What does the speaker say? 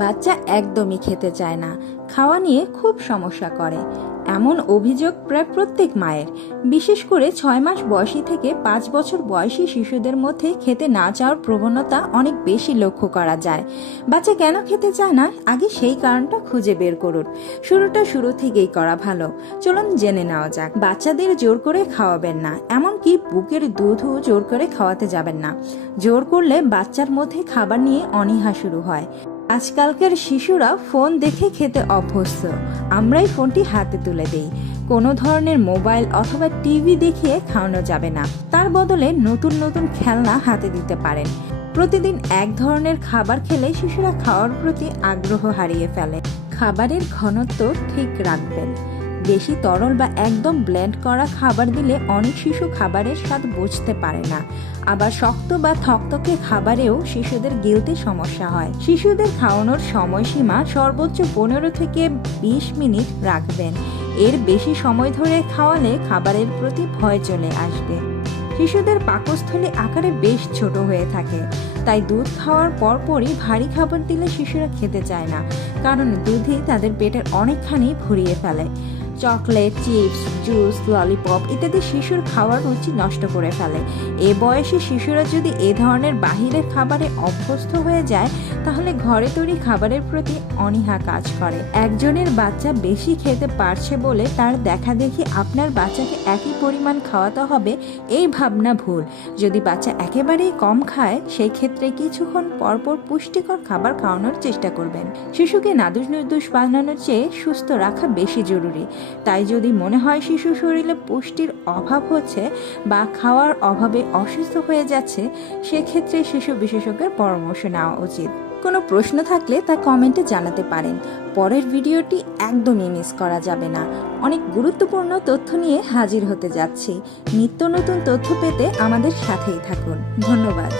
বাচ্চা একদমই খেতে চায় না, খাওয়া নিয়ে খুব সমস্যা করে, এমন অভিযোগ প্রায় প্রত্যেক মায়ের। বিশেষ করে 6 মাস বয়সী থেকে 5 বছর বয়সী শিশুদের মধ্যে খেতে না চাওয়ার প্রবণতা অনেক বেশি লক্ষ্য করা যায়। বাচ্চা কেন খেতে চায় না, আগে সেই কারণটা খুঁজে বের করুন। শুরুটা শুরু থেকেই করা ভালো। চলুন জেনে নেওয়া যাক। বাচ্চাদের জোর করে খাওয়াবেন না, এমনকি বুকের দুধও জোর করে খাওয়াতে যাবেন না। জোর করলে বাচ্চার মধ্যে খাবার নিয়ে অনীহা শুরু হয়। আজকালকার শিশুরা ফোন দেখে খেতে অভ্যস্ত, আমরাই ফোনটি হাতে তুলে দিই। কোনো ধরনের মোবাইল অথবা টিভি দেখিয়ে খাওয়ানো যাবে না, তার বদলে নতুন নতুন খেলনা হাতে দিতে পারেন। প্রতিদিন এক ধরনের খাবার খেলে শিশুরা খাওয়ার প্রতি আগ্রহ হারিয়ে ফেলে। খাবারের ঘনত্ব ঠিক রাখবেন। বেশি তরল বা একদম ব্লেন্ড করা খাবার দিলে অনেক শিশু খাবারের স্বাদ বুঝতে পারে না। আবার শক্ত বা থকথকে খাবারেও শিশুদের গিলতে সমস্যা হয়। শিশুদের খাওয়ানোর সময়সীমা সর্বোচ্চ 15 থেকে 20 মিনিট রাখবেন। এর বেশি সময় ধরে খাওয়ালে খাবারের প্রতি ভয় চলে আসবে। শিশুদের পাকস্থলী আকারে বেশ ছোট হয়ে থাকে, তাই দুধ খাওয়ার পরপরই ভারী খাবার দিলে শিশুরা খেতে চায় না, কারণ দুধই তাদের পেটের অনেকখানি ভরিয়ে ফেলে। চকলেট, চিপস, জুস, ললিপপ ইত্যাদি শিশুর খাওয়ার রুচি নষ্ট করে ফেলে। এ বয়সী শিশুরা যদি এ ধরনের বাহিরের খাবারে অভ্যস্ত হয়ে যায়, তাহলে ঘরে তৈরি খাবারের প্রতি অনীহা কাজ করে। একজনের বাচ্চা বেশি খেতে পারছে বলে তার দেখাদেখি আপনার বাচ্চাকে একই পরিমাণ খাওয়াতে হবে, এই ভাবনা ভুল। যদি বাচ্চা একেবারেই কম খায়, সেই ক্ষেত্রে কিছুক্ষণ পরপর পুষ্টিকর খাবার খাওয়ানোর চেষ্টা করবেন। শিশুকে নাদুস নুদুস বানানোর চেয়ে সুস্থ রাখা বেশি জরুরি। তাই যদি মনে হয় শিশু শরীরে পুষ্টির অভাব হচ্ছে বা খাওয়ার অভাবে অসুস্থ হয়ে যাচ্ছে, সেক্ষেত্রে শিশু বিশেষজ্ঞের পরামর্শ নেওয়া উচিত। কোনো প্রশ্ন থাকলে তা কমেন্টে জানাতে পারেন। পরের ভিডিওটি একদমই মিস করা যাবে না। অনেক গুরুত্বপূর্ণ তথ্য নিয়ে হাজির হতে যাচ্ছি। নিত্য নতুন তথ্য পেতে আমাদের সাথেই থাকুন। ধন্যবাদ।